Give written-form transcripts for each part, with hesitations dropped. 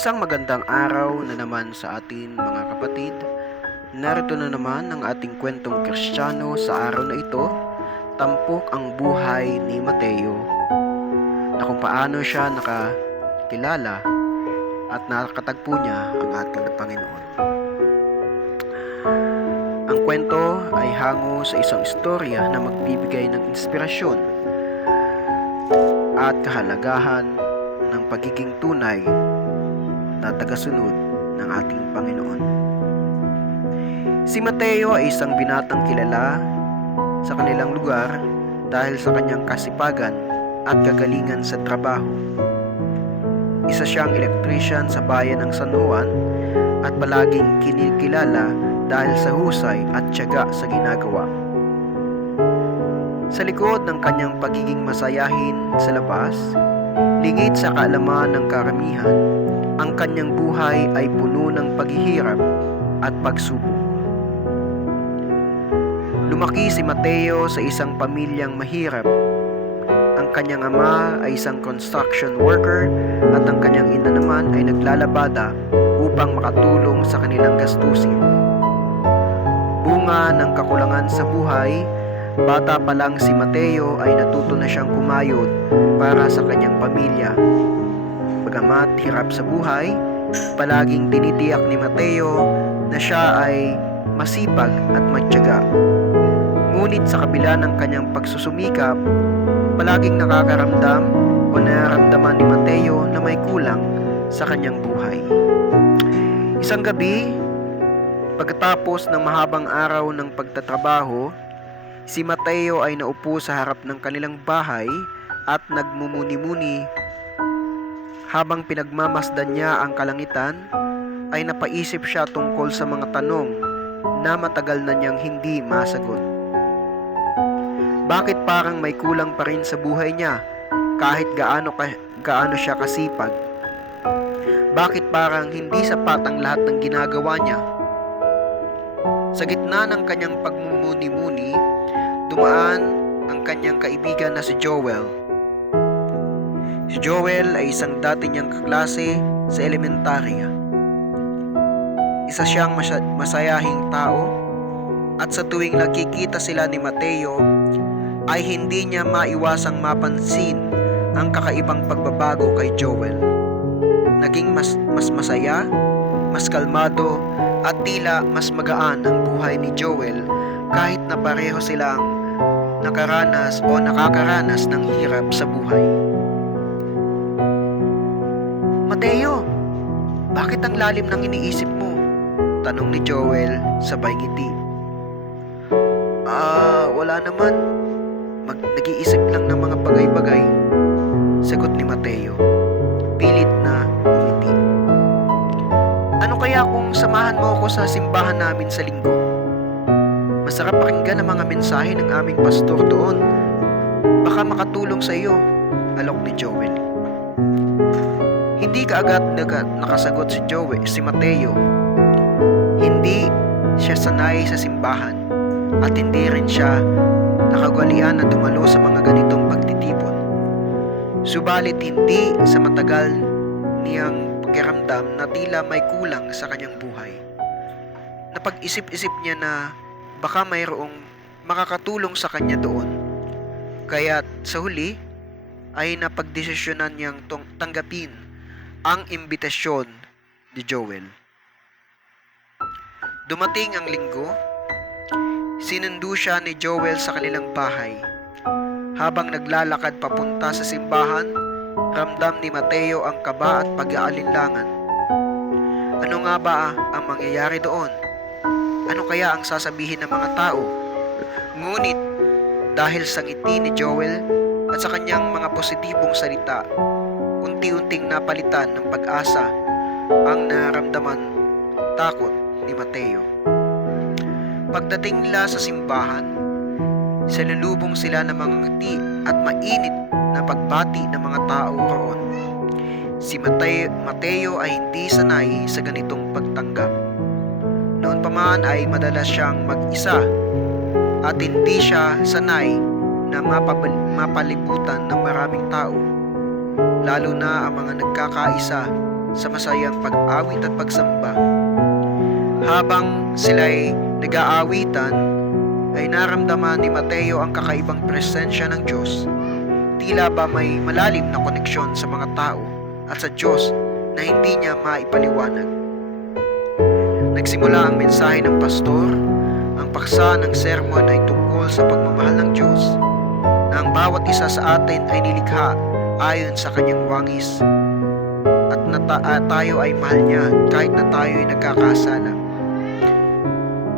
Isang magandang araw na naman sa atin mga kapatid. Narito na naman ang ating kwentong Kristiyano sa araw na ito, tampok ang buhay ni Mateo, na kung paano siya nakakilala at nakatagpo niya ang ating Panginoon. Ang kwento ay hango sa isang istorya na magbibigay ng inspirasyon at kahalagahan ng pagiging tunay na tagasunod ng ating Panginoon. Si Mateo ay isang binatang kilala sa kanilang lugar dahil sa kanyang kasipagan at kagalingan sa trabaho. Isa siyang electrician sa bayan ng San Juan at palaging kinikilala dahil sa husay at tiyaga sa ginagawa. Sa likod ng kanyang pagiging masayahin sa labas, lingid sa kaalaman ng karamihan, ang kanyang buhay ay puno ng paghihirap at pagsubok. Lumaki si Mateo sa isang pamilyang mahirap. Ang kanyang ama ay isang construction worker at ang kanyang ina naman ay naglalabada upang makatulong sa kanilang gastusin. Bunga ng kakulangan sa buhay, bata pa lang si Mateo ay natuto na siyang kumayod para sa kanyang pamilya. Bagamat hirap sa buhay, palaging tinitiyak ni Mateo na siya ay masipag at matyaga. Ngunit sa kabila ng kanyang pagsusumikap, palaging nakakaramdam o nararamdaman ni Mateo na may kulang sa kanyang buhay. Isang gabi, pagkatapos ng mahabang araw ng pagtatrabaho, si Mateo ay naupo sa harap ng kanilang bahay at nagmumuni-muni. Habang pinagmamasdan niya ang kalangitan, ay napaisip siya tungkol sa mga tanong na matagal na niyang hindi masagot. Bakit parang may kulang pa rin sa buhay niya kahit gaano siya kasipag? Bakit parang hindi sapat ang lahat ng ginagawa niya? Sa gitna ng kanyang pagmumuni-muni, dumaan ang kanyang kaibigan na si Joel. Si Joel ay isang dati niyang kaklase sa elementarya. Isa siyang masayahing tao at sa tuwing nakikita sila ni Mateo ay hindi niya maiwasang mapansin ang kakaibang pagbabago kay Joel. Naging mas masaya, mas kalmado at tila mas magaan ang buhay ni Joel kahit na pareho silang nakaranas o nakakaranas ng hirap sa buhay. Mateo, bakit ang lalim ng iniisip mo? Tanong ni Joel sabay ngiti. Wala naman. Nag-iisip lang ng mga bagay-bagay. Sagot ni Mateo. Pilit na umiti. Ano kaya kung samahan mo ako sa simbahan namin sa linggo? Masarap pakinggan ang mga mensahe ng aming pastor doon. Baka makatulong sa iyo, alok ni Joel. Hindi kaagad nakasagot si Mateo. Hindi siya sanay sa simbahan at hindi rin siya nakagwalian na dumalo sa mga ganitong pagtitipon. Subalit hindi sa matagal niyang pakiramdam na tila may kulang sa kanyang buhay. Napag-isip-isip niya na baka mayroong makakatulong sa kanya doon. Kaya't sa huli ay napagdesisyonan niyang tanggapin ang imbitasyon ni Joel. Dumating ang linggo, sinundo siya ni Joel sa kanilang bahay. Habang naglalakad papunta sa simbahan, ramdam ni Mateo ang kaba at pag-aalinlangan. Ano nga ba ang mangyayari doon? Ano kaya ang sasabihin ng mga tao? Ngunit dahil sa ngiti ni Joel at sa kanyang mga positibong salita, unti-unting napalitan ng pag-asa ang nararamdaman takot ni Mateo. Pagdating nila sa simbahan, salulubong sila ng mga ngiti at mainit na pagbati ng mga tao roon. Si Mateo ay hindi sanay sa ganitong pagtanggap. Noon pa man ay madalas siyang mag-isa at hindi siya sanay na mapalibutan ng maraming tao, lalo na ang mga nagkakaisa sa masayang pag-awit at pagsamba. Habang sila'y nag-aawitan, ay naramdaman ni Mateo ang kakaibang presensya ng Diyos. Tila ba may malalim na koneksyon sa mga tao at sa Diyos na hindi niya maipaliwanag. Nagsimula ang mensahe ng pastor. Ang paksa ng sermon ay tungkol sa pagmamahal ng Diyos, na ang bawat isa sa atin ay nilikha ayon sa kanyang wangis at tayo ay mahal niya kahit na tayo ay nagkakasala.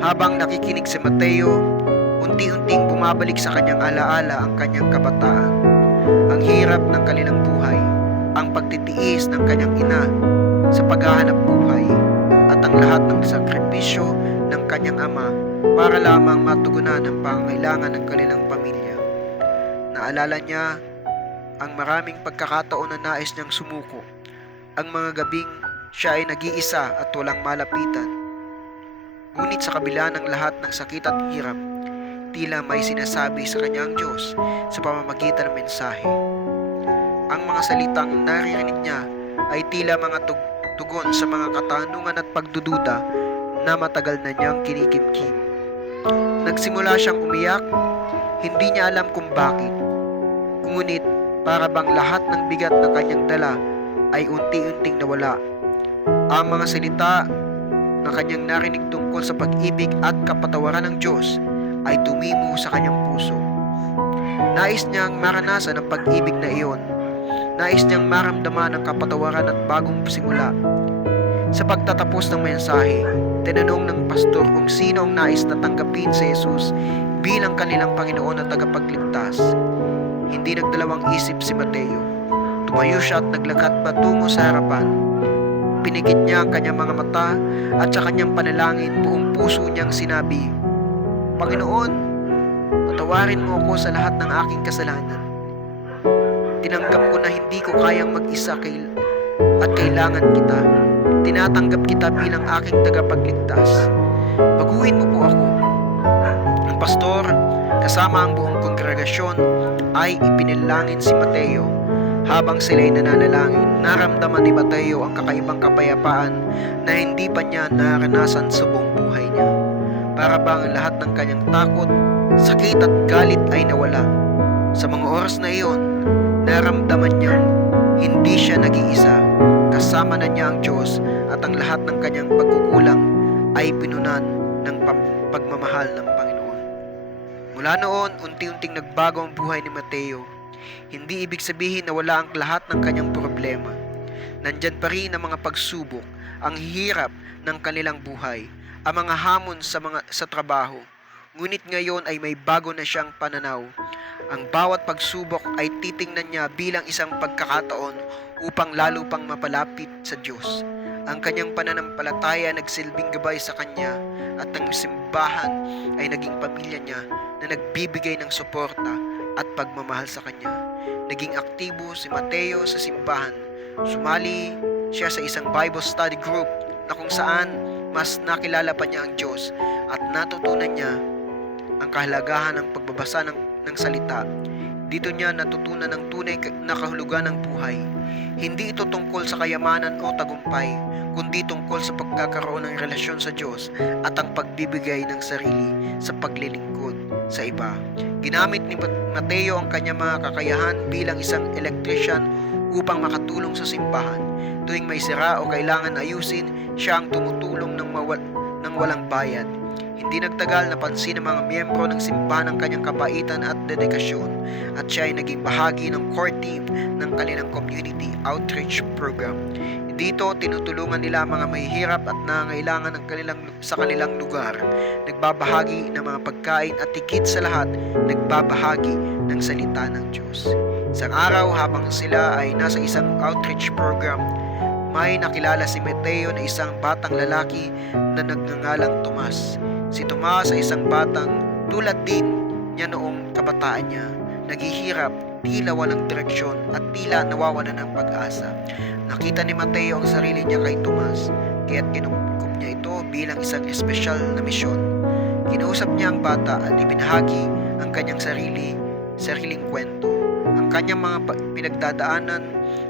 Habang nakikinig si Mateo, unti-unting bumabalik sa kanyang alaala ang kanyang kabataan, ang hirap ng kanilang buhay, ang pagtitiis ng kanyang ina sa paghahanap buhay, at ang lahat ng sakripisyo ng kanyang ama para lamang matugunan ang pangangailangan ng kanilang pamilya. Naalala niya ang maraming pagkakataon na nais niyang sumuko, ang mga gabing siya ay nag-iisa at walang malapitan. Ngunit sa kabila ng lahat ng sakit at hirap, tila may sinasabi sa kanya ang Diyos sa pamamagitan ng mensahe. Ang mga salitang naririnig niya ay tila mga tugon sa mga katanungan at pagdududa na matagal na niyang kinikimkim. Nagsimula siyang umiyak, hindi niya alam kung bakit. Ngunit para bang lahat ng bigat na kanyang dala ay unti-unting nawala. Ang mga salita na kanyang narinig tungkol sa pag-ibig at kapatawaran ng Diyos ay tumimo sa kanyang puso. Nais niyang maranasan ang pag-ibig na iyon. Nais niyang maramdaman ang kapatawaran at bagong simula. Sa pagtatapos ng mensahe, tinanong ng pastor kung sino ang nais na tanggapin si Jesus bilang kanilang Panginoon at tagapagligtas. Hindi nagdalawang isip si Mateo. Tumayo siya at naglakad patungo sa harapan. Pinikit niya ang kanyang mga mata at sa kanyang panalangin buong puso niyang sinabi, "Panginoon, patawarin mo ako sa lahat ng aking kasalanan. Tinanggap ko na hindi ko kayang mag-isa at kailangan kita. Tinatanggap kita bilang aking tagapagligtas. Baguhin mo po ako." Ang pastor, kasama ang buong kongregasyon, ay ipinalangin si Mateo. Habang sila'y nananalangin, naramdaman ni Mateo ang kakaibang kapayapaan na hindi pa niya naranasan sa buong buhay niya. Para bang lahat ng kanyang takot, sakit at galit ay nawala. Sa mga oras na iyon, naramdaman niyang hindi siya nag-iisa. Kasama na niya ang Diyos at ang lahat ng kanyang pagkukulang ay pinunan ng pagmamahal ng Panginoon. Mula noon, unti-unting nagbago ang buhay ni Mateo. Hindi ibig sabihin na wala ang lahat ng kanyang problema. Nandyan pa rin ang mga pagsubok, ang hirap ng kanilang buhay, ang mga hamon sa trabaho. Ngunit ngayon ay may bago na siyang pananaw. Ang bawat pagsubok ay titingnan niya bilang isang pagkakataon upang lalo pang mapalapit sa Diyos. Ang kanyang pananampalataya nagsilbing gabay sa kanya at ang simbahan ay naging pamilya niya na nagbibigay ng suporta at pagmamahal sa kanya. Naging aktibo si Mateo sa simbahan. Sumali siya sa isang Bible study group na kung saan mas nakilala pa niya ang Diyos at natutunan niya ang kahalagahan ng pagbabasa ng salita. Dito niya natutunan ang tunay na kahulugan ng buhay. Hindi ito tungkol sa kayamanan o tagumpay, kundi tungkol sa pagkakaroon ng relasyon sa Diyos at ang pagbibigay ng sarili sa paglilingkod sa iba. Ginamit ni Mateo ang kanyang mga kakayahan bilang isang electrician upang makatulong sa simbahan. Tuwing may sira o kailangan ayusin, siya ang tumutulong ng walang bayad. Hindi nagtagal napansin ng mga miyembro ng simbahan ang kanyang kabaitan at dedikasyon, at siya ay naging bahagi ng core team ng kanilang community outreach program. Dito, tinutulungan nila mga mahihirap at nangangailangan sa kanilang lugar. Nagbabahagi ng mga pagkain at higit sa lahat, nagbabahagi ng salita ng Diyos. Isang araw, habang sila ay nasa isang outreach program, may nakilala si Mateo na isang batang lalaki na nagngangalang Tomas. Si Tomas ay isang batang tulad din niya noong kabataan niya, naghihirap, tila walang direksyon at tila nawawalan ng pag-asa. Nakita ni Mateo ang sarili niya kay Tomas, kaya't kinukup niya ito bilang isang espesyal na misyon. Kinausap niya ang bata at ibinahagi ang kanyang sariling kwento, ang kanyang mga pinagdadaanan,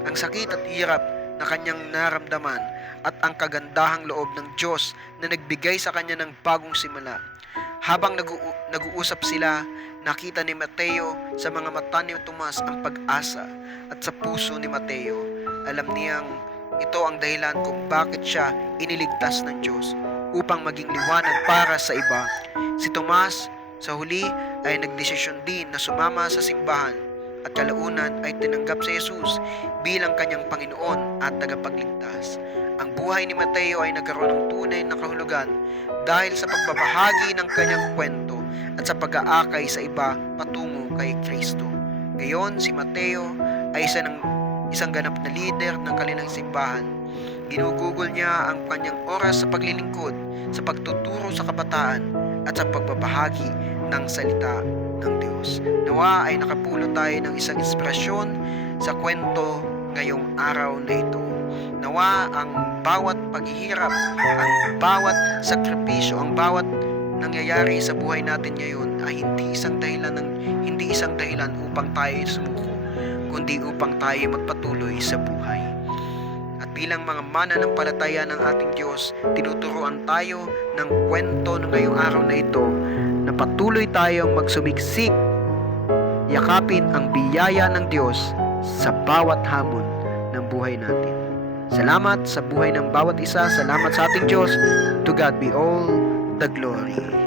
ang sakit at hirap na kanyang naramdaman at ang kagandahang loob ng Diyos na nagbigay sa kanya ng bagong simula. Habang nag-uusap sila, nakita ni Mateo sa mga mata ni Tomas ang pag-asa, at sa puso ni Mateo, alam niyang ito ang dahilan kung bakit siya iniligtas ng Diyos, upang maging liwanag para sa iba. Si Tomas sa huli ay nagdesisyon din na sumama sa simbahan, at kalaunan ay tinanggap si Jesus bilang kanyang Panginoon at tagapagligtas. Ang buhay ni Mateo ay nagkaroon ng tunay na kahulugan dahil sa pagbabahagi ng kanyang kwento at sa pag-aakay sa iba patungo kay Kristo. Ngayon, si Mateo ay isang ganap na leader ng kanilang simbahan. Ginugugol niya ang kanyang oras sa paglilingkod, sa pagtuturo sa kabataan, at sa pagbabahagi ng salita ng Diyos. Nawa ay nakapulot tayo ng isang inspirasyon sa kwento ngayong araw na ito. Nawa ang bawat paghihirap, ang bawat sakripisyo, ang bawat nangyayari sa buhay natin ngayon ay hindi isang dahilan upang tayo sumuko, kundi upang tayo magpatuloy sa buhay. At bilang mga mananampalataya ng ating Diyos, tinuturuan tayo ng kwento ng ngayong araw na ito na patuloy tayong magsumiksik, yakapin ang biyaya ng Diyos sa bawat hamon ng buhay natin. Salamat sa buhay ng bawat isa. Salamat sa ating Diyos. To God be all the glory.